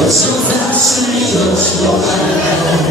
Os soldados unidos no parar, retirando a